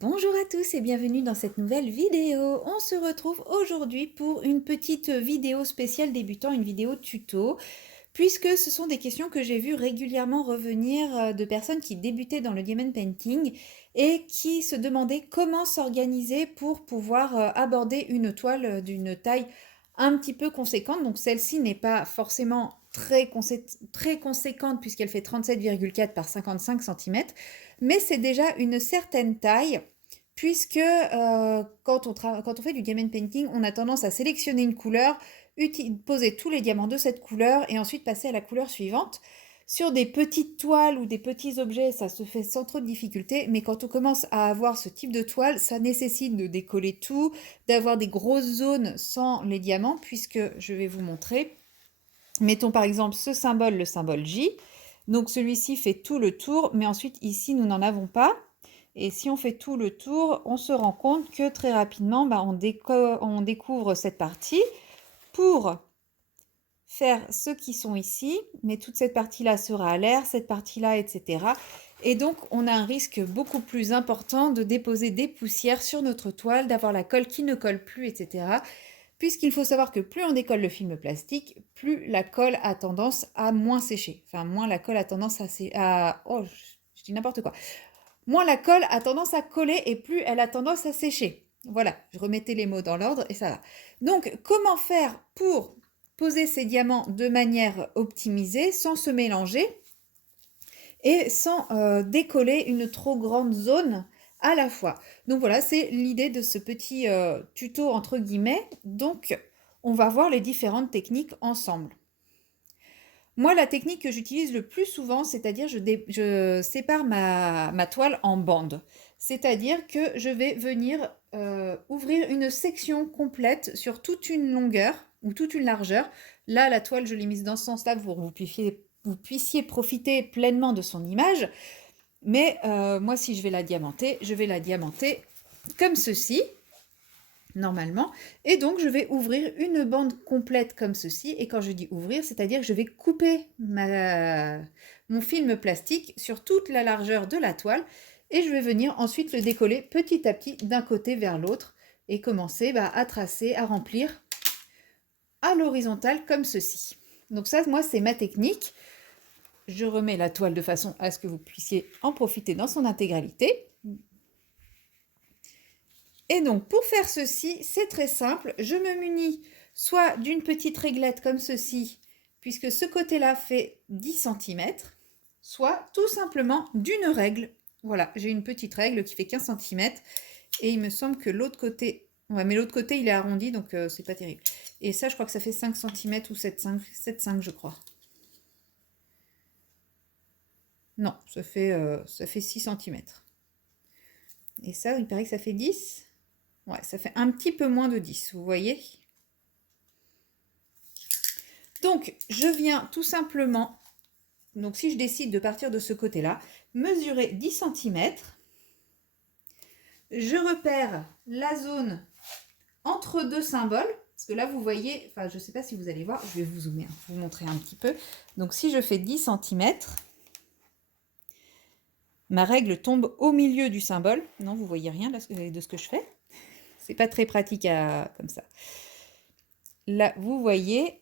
Bonjour à tous et bienvenue dans cette nouvelle vidéo. On se retrouve aujourd'hui pour une petite vidéo spéciale débutant, une vidéo tuto, puisque ce sont des questions que j'ai vues régulièrement revenir de personnes qui débutaient dans le diamond painting et qui se demandaient comment s'organiser pour pouvoir aborder une toile d'une taille un petit peu conséquente. Donc celle-ci n'est pas forcément très conséquente puisqu'elle fait 37,4 par 55 cm, mais c'est déjà une certaine taille, puisque quand on fait du diamond painting, on a tendance à sélectionner une couleur, poser tous les diamants de cette couleur et ensuite passer à la couleur suivante. Sur des petites toiles ou des petits objets, ça se fait sans trop de difficulté, mais quand on commence à avoir ce type de toile, ça nécessite de décoller tout, d'avoir des grosses zones sans les diamants, puisque je vais vous montrer. Mettons par exemple ce symbole, le symbole J. Donc celui-ci fait tout le tour, mais ensuite ici nous n'en avons pas. Et si on fait tout le tour, on se rend compte que très rapidement, on découvre cette partie pour faire ceux qui sont ici, mais toute cette partie-là sera à l'air, cette partie-là, etc. Et donc, on a un risque beaucoup plus important de déposer des poussières sur notre toile, d'avoir la colle qui ne colle plus, etc. Puisqu'il faut savoir que plus on décolle le film plastique, plus la colle a tendance à moins sécher. Enfin, moins la colle a tendance Oh, je dis n'importe quoi. Moins la colle a tendance à coller et plus elle a tendance à sécher. Voilà, je remettais les mots dans l'ordre et ça va. Donc, comment faire pour poser ces diamants de manière optimisée, sans se mélanger et sans décoller une trop grande zone à la fois. Donc voilà, c'est l'idée de ce petit tuto entre guillemets. Donc, on va voir les différentes techniques ensemble. Moi, la technique que j'utilise le plus souvent, c'est-à-dire je sépare ma toile en bandes. C'est-à-dire que je vais venir ouvrir une section complète sur toute une longueur ou toute une largeur. Là, la toile, je l'ai mise dans ce sens-là pour que vous puissiez profiter pleinement de son image. Mais moi, si je vais la diamanter comme ceci normalement. Et donc, je vais ouvrir une bande complète comme ceci. Et quand je dis ouvrir, c'est-à-dire que je vais couper mon film plastique sur toute la largeur de la toile. Et je vais venir ensuite le décoller petit à petit d'un côté vers l'autre et commencer à tracer, à remplir à l'horizontale comme ceci. Donc ça, moi, c'est ma technique. Je remets la toile de façon à ce que vous puissiez en profiter dans son intégralité. Et donc, pour faire ceci, c'est très simple. Je me munis soit d'une petite réglette comme ceci, puisque ce côté-là fait 10 cm, soit tout simplement d'une règle. Voilà, j'ai une petite règle qui fait 15 cm. Et il me semble que l'autre côté... Ouais, mais l'autre côté, il est arrondi, donc c'est pas terrible. Et ça, je crois que ça fait 5 cm ou 7,5, je crois. Non, ça fait 6 cm. Et ça, il paraît que ça fait 10. Ouais, ça fait un petit peu moins de 10, vous voyez? Donc, je viens tout simplement, donc si je décide de partir de ce côté-là, mesurer 10 cm. Je repère la zone entre deux symboles, parce que là, vous voyez, enfin, je ne sais pas si vous allez voir, je vais vous zoomer, vous montrer un petit peu. Donc, si je fais 10 cm, ma règle tombe au milieu du symbole. Non, vous voyez rien là, de ce que je fais. C'est pas très pratique comme ça. Là, vous voyez,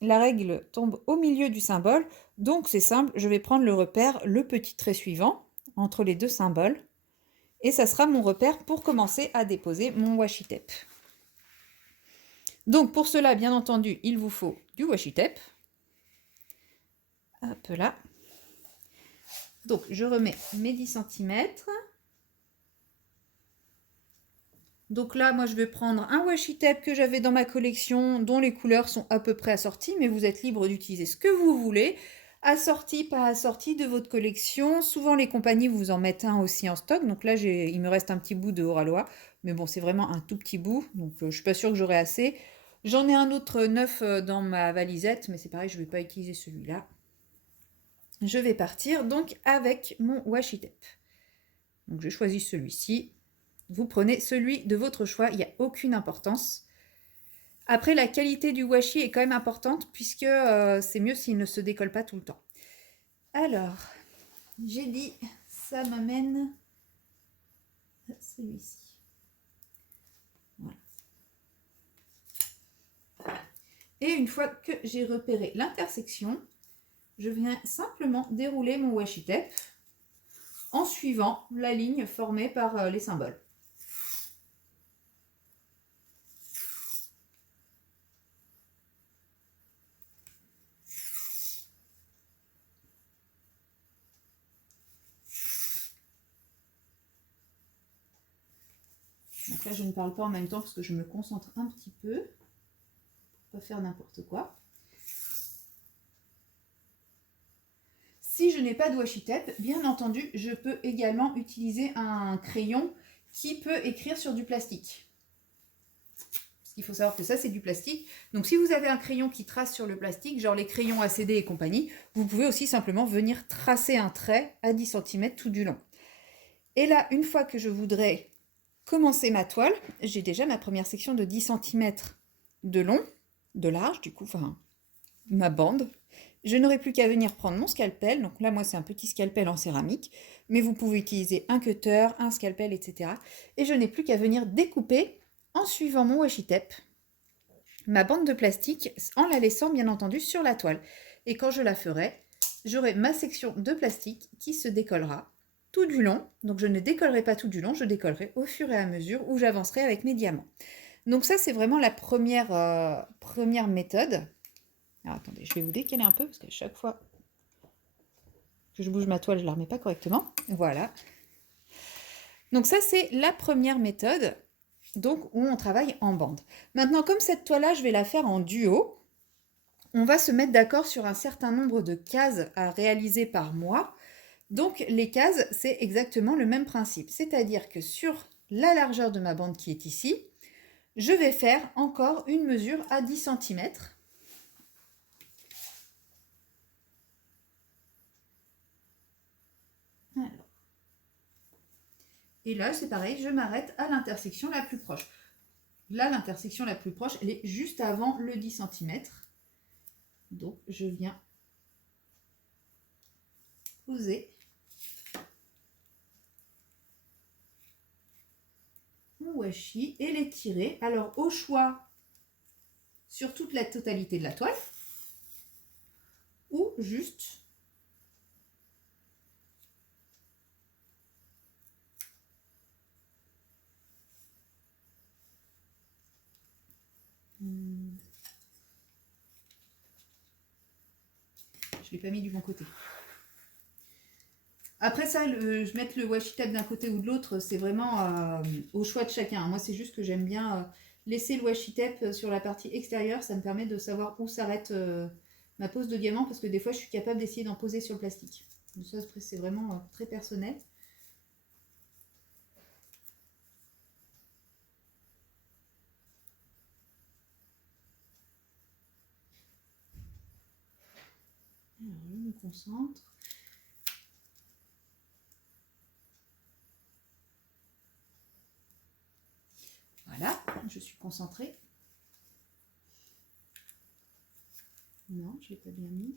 la règle tombe au milieu du symbole. Donc, c'est simple, je vais prendre le repère, le petit trait suivant, entre les deux symboles. Et ça sera mon repère pour commencer à déposer mon washi tape. Donc, pour cela, bien entendu, il vous faut du washi tape. Hop là. Donc, je remets mes 10 cm. Donc là, moi, je vais prendre un washi tape que j'avais dans ma collection, dont les couleurs sont à peu près assorties, mais vous êtes libre d'utiliser ce que vous voulez. Assorti, pas assorti de votre collection. Souvent, les compagnies vous en mettent un aussi en stock. Donc là, il me reste un petit bout de Oralois. Mais bon, c'est vraiment un tout petit bout. Donc, je ne suis pas sûre que j'aurai assez. J'en ai un autre neuf dans ma valisette, mais c'est pareil, je ne vais pas utiliser celui-là. Je vais partir donc avec mon washi tape. Donc, je choisis celui-ci. Vous prenez celui de votre choix, il n'y a aucune importance. Après, la qualité du washi est quand même importante puisque c'est mieux s'il ne se décolle pas tout le temps. Alors, j'ai dit, ça m'amène celui-ci. Voilà. Et une fois que j'ai repéré l'intersection, je viens simplement dérouler mon washi tape en suivant la ligne formée par les symboles. Donc là, je ne parle pas en même temps parce que je me concentre un petit peu pour pas faire n'importe quoi. Si je n'ai pas de washi tape, bien entendu, je peux également utiliser un crayon qui peut écrire sur du plastique. Parce qu'il faut savoir que ça, c'est du plastique. Donc si vous avez un crayon qui trace sur le plastique, genre les crayons ACD et compagnie, vous pouvez aussi simplement venir tracer un trait à 10 cm tout du long. Et là, une fois que je voudrais commencer ma toile, j'ai déjà ma première section de 10 cm de long, de large, du coup, enfin, ma bande. Je n'aurai plus qu'à venir prendre mon scalpel. Donc là, moi, c'est un petit scalpel en céramique. Mais vous pouvez utiliser un cutter, un scalpel, etc. Et je n'ai plus qu'à venir découper, en suivant mon washi tape, ma bande de plastique, en la laissant, bien entendu, sur la toile. Et quand je la ferai, j'aurai ma section de plastique qui se décollera tout du long. Donc je ne décollerai pas tout du long, je décollerai au fur et à mesure où j'avancerai avec mes diamants. Donc ça, c'est vraiment la première méthode. Alors attendez, je vais vous décaler un peu parce qu'à chaque fois que je bouge ma toile, je ne la remets pas correctement. Voilà. Donc ça, c'est la première méthode, donc où on travaille en bande. Maintenant, comme cette toile-là, je vais la faire en duo, on va se mettre d'accord sur un certain nombre de cases à réaliser par mois. Donc les cases, c'est exactement le même principe. C'est-à-dire que sur la largeur de ma bande qui est ici, je vais faire encore une mesure à 10 cm. Alors. Et là, c'est pareil, je m'arrête à l'intersection la plus proche. Là, l'intersection la plus proche, elle est juste avant le 10 cm. Donc, je viens poser mon washi et l'étirer. Alors, au choix, sur toute la totalité de la toile, ou juste je ne l'ai pas mis du bon côté. Après ça, mettre le washi tape d'un côté ou de l'autre, c'est vraiment au choix de chacun. Moi, c'est juste que j'aime bien laisser le washi tape sur la partie extérieure. Ça me permet de savoir où s'arrête ma pose de diamant parce que des fois, je suis capable d'essayer d'en poser sur le plastique. Donc ça, c'est vraiment très personnel. Alors, je me concentre. Voilà, je suis concentrée. Non, je ne l'ai pas bien mis.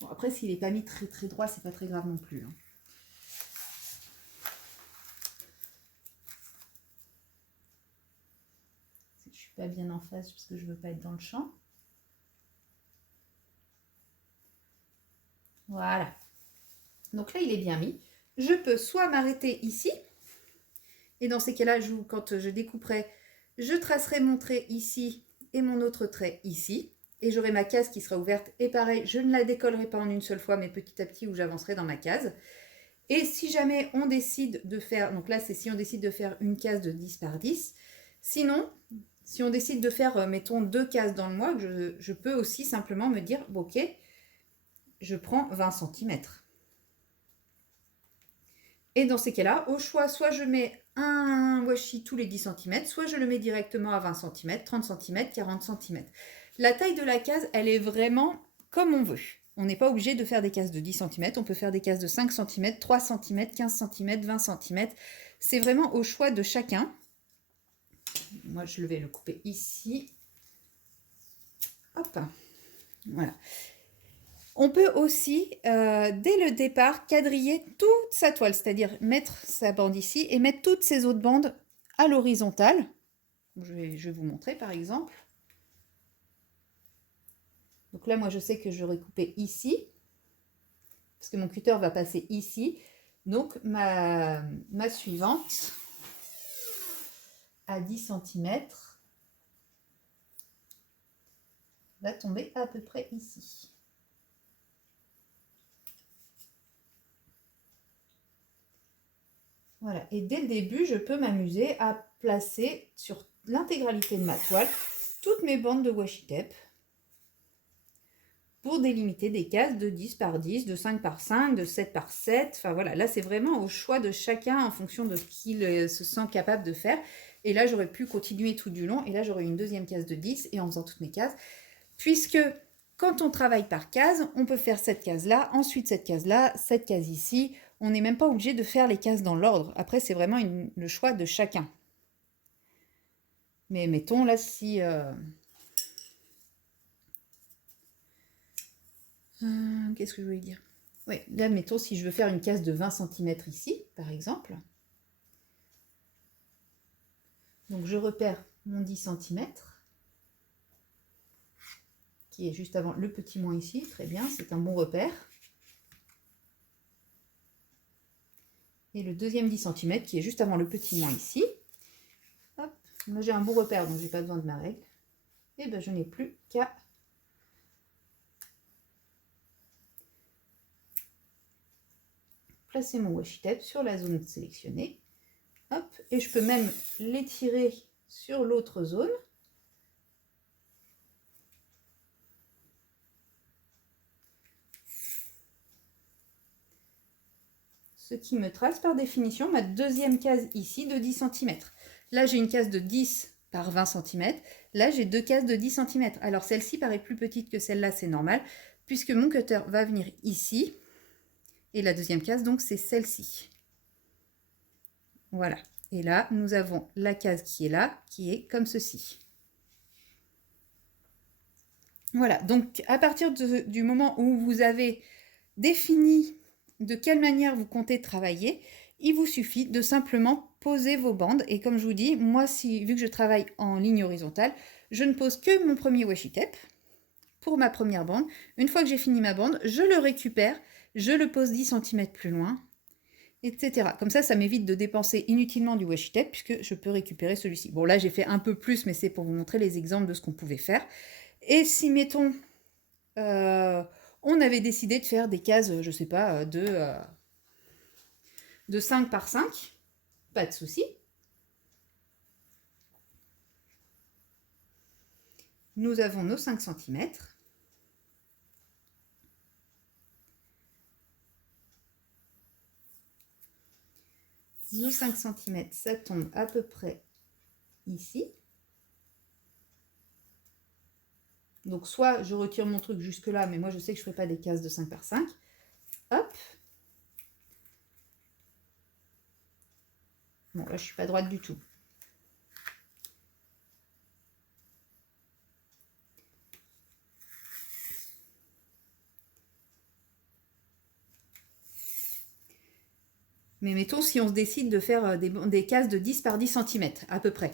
Bon, après, s'il n'est pas mis très très droit, c'est pas très grave non plus. Hein. Je ne suis pas bien en face parce que je ne veux pas être dans le champ. Voilà. Donc là, il est bien mis. Je peux soit m'arrêter ici, et dans ces cas-là, quand je découperai, je tracerai mon trait ici et mon autre trait ici, et j'aurai ma case qui sera ouverte. Et pareil, je ne la décollerai pas en une seule fois, mais petit à petit où j'avancerai dans ma case. Et si jamais on décide de faire, donc là c'est si on décide de faire une case de 10 par 10, sinon, si on décide de faire, mettons, 2 cases dans le mois, je peux aussi simplement me dire, bon, ok, je prends 20 cm. Et dans ces cas-là, au choix, soit je mets un washi tous les 10 cm, soit je le mets directement à 20 cm, 30 cm, 40 cm. La taille de la case, elle est vraiment comme on veut. On n'est pas obligé de faire des cases de 10 cm, on peut faire des cases de 5 cm, 3 cm, 15 cm, 20 cm. C'est vraiment au choix de chacun. Moi, je vais le couper ici. Hop. Voilà. On peut aussi, dès le départ, quadriller toute sa toile, c'est-à-dire mettre sa bande ici et mettre toutes ses autres bandes à l'horizontale. Je vais vous montrer par exemple. Donc là, moi, je sais que j'aurais coupé ici, parce que mon cutter va passer ici. Donc, ma suivante, à 10 cm, va tomber à peu près ici. Voilà, et dès le début, je peux m'amuser à placer sur l'intégralité de ma toile toutes mes bandes de washi tape pour délimiter des cases de 10 par 10, de 5 par 5, de 7 par 7. Enfin voilà, là c'est vraiment au choix de chacun en fonction de ce qu'il se sent capable de faire. Et là j'aurais pu continuer tout du long et là j'aurais une deuxième case de 10 et en faisant toutes mes cases. Puisque quand on travaille par case, on peut faire cette case-là, ensuite cette case-là, cette case ici. On n'est même pas obligé de faire les cases dans l'ordre. Après c'est vraiment le choix de chacun. Mais mettons là si... qu'est-ce que je voulais dire? Oui, là, mettons, si je veux faire une case de 20 cm ici, par exemple. Donc, je repère mon 10 cm, qui est juste avant le petit moins ici. Très bien, c'est un bon repère. Et le deuxième 10 cm, qui est juste avant le petit moins ici. Hop, moi j'ai un bon repère, donc je n'ai pas besoin de ma règle. Et bien, je n'ai plus qu'à placer mon washi tape sur la zone sélectionnée. Hop, et je peux même l'étirer sur l'autre zone. Ce qui me trace par définition ma deuxième case ici de 10 cm. Là, j'ai une case de 10 par 20 cm. Là, j'ai deux cases de 10 cm. Alors, celle-ci paraît plus petite que celle-là, c'est normal, puisque mon cutter va venir ici. Et la deuxième case, donc, c'est celle-ci. Voilà. Et là, nous avons la case qui est là, qui est comme ceci. Voilà. Donc, à partir du moment où vous avez défini de quelle manière vous comptez travailler, il vous suffit de simplement poser vos bandes. Et comme je vous dis, moi, vu que je travaille en ligne horizontale, je ne pose que mon premier washi tape pour ma première bande. Une fois que j'ai fini ma bande, je le récupère, je le pose 10 cm plus loin, etc. Comme ça m'évite de dépenser inutilement du washi tape puisque je peux récupérer celui-ci. Bon, là, j'ai fait un peu plus, mais c'est pour vous montrer les exemples de ce qu'on pouvait faire. Et si, mettons, on avait décidé de faire des cases, je sais pas, de 5 par 5, pas de souci. Nous avons nos 5 cm. Nos 5 cm, ça tombe à peu près ici. Donc soit je retire mon truc jusque là, mais moi je sais que je ne ferai pas des cases de 5 par 5. Hop. Bon, là je ne suis pas droite du tout. Mais mettons si on se décide de faire des cases de 10 par 10 cm à peu près.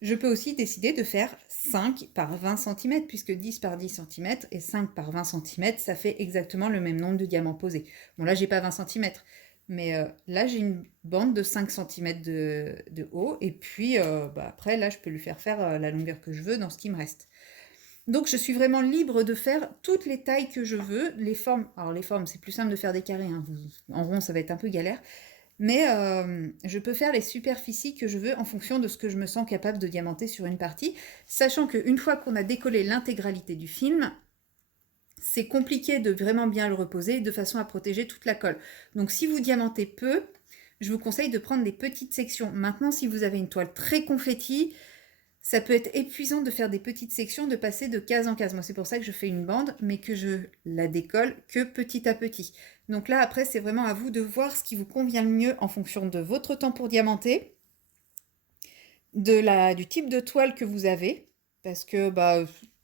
Je peux aussi décider de faire 5 par 20 cm, puisque 10 par 10 cm et 5 par 20 cm, ça fait exactement le même nombre de diamants posés. Bon, là, j'ai pas 20 cm, mais là, j'ai une bande de 5 cm de haut, et puis après, là, je peux lui faire la longueur que je veux dans ce qui me reste. Donc, je suis vraiment libre de faire toutes les tailles que je veux. Les formes, alors les formes, c'est plus simple de faire des carrés, hein. En rond, ça va être un peu galère. Mais je peux faire les superficies que je veux en fonction de ce que je me sens capable de diamanter sur une partie, sachant qu'une fois qu'on a décollé l'intégralité du film, c'est compliqué de vraiment bien le reposer de façon à protéger toute la colle. Donc si vous diamantez peu, je vous conseille de prendre des petites sections. Maintenant, si vous avez une toile très confetti, ça peut être épuisant de faire des petites sections, de passer de case en case. Moi, c'est pour ça que je fais une bande, mais que je la décolle que petit à petit. Donc là, après, c'est vraiment à vous de voir ce qui vous convient le mieux en fonction de votre temps pour diamanter, du type de toile que vous avez, parce que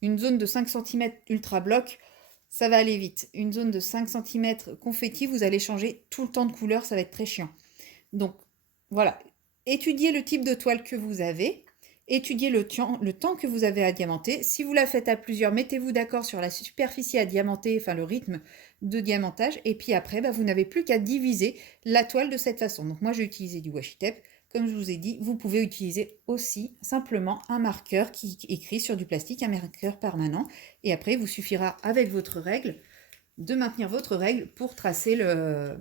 Une zone de 5 cm ultra bloc, ça va aller vite. Une zone de 5 cm confetti, vous allez changer tout le temps de couleur, ça va être très chiant. Donc voilà, étudiez le type de toile que vous avez, étudiez le temps que vous avez à diamanter. Si vous la faites à plusieurs, mettez-vous d'accord sur la superficie à diamanter, enfin le rythme de diamantage, et puis après, bah, vous n'avez plus qu'à diviser la toile de cette façon. Donc moi, j'ai utilisé du washi tape. Comme je vous ai dit, vous pouvez utiliser aussi simplement un marqueur qui écrit sur du plastique, un marqueur permanent, et après, il vous suffira avec votre règle de maintenir votre règle pour tracer le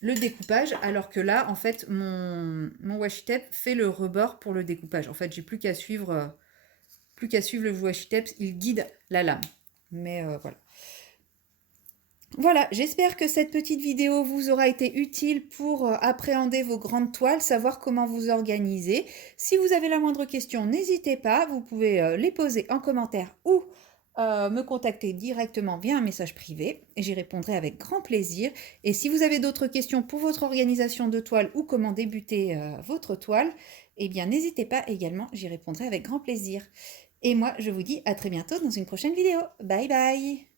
découpage, alors que là, en fait, mon washi tape fait le rebord pour le découpage. En fait, j'ai plus qu'à suivre le washi tape, il guide la lame. Mais voilà. Voilà, j'espère que cette petite vidéo vous aura été utile pour appréhender vos grandes toiles, savoir comment vous organiser. Si vous avez la moindre question, n'hésitez pas, vous pouvez les poser en commentaire ou me contacter directement via un message privé et j'y répondrai avec grand plaisir. Et si vous avez d'autres questions pour votre organisation de toile ou comment débuter votre toile, eh bien n'hésitez pas également, j'y répondrai avec grand plaisir. Et moi, je vous dis à très bientôt dans une prochaine vidéo. Bye bye!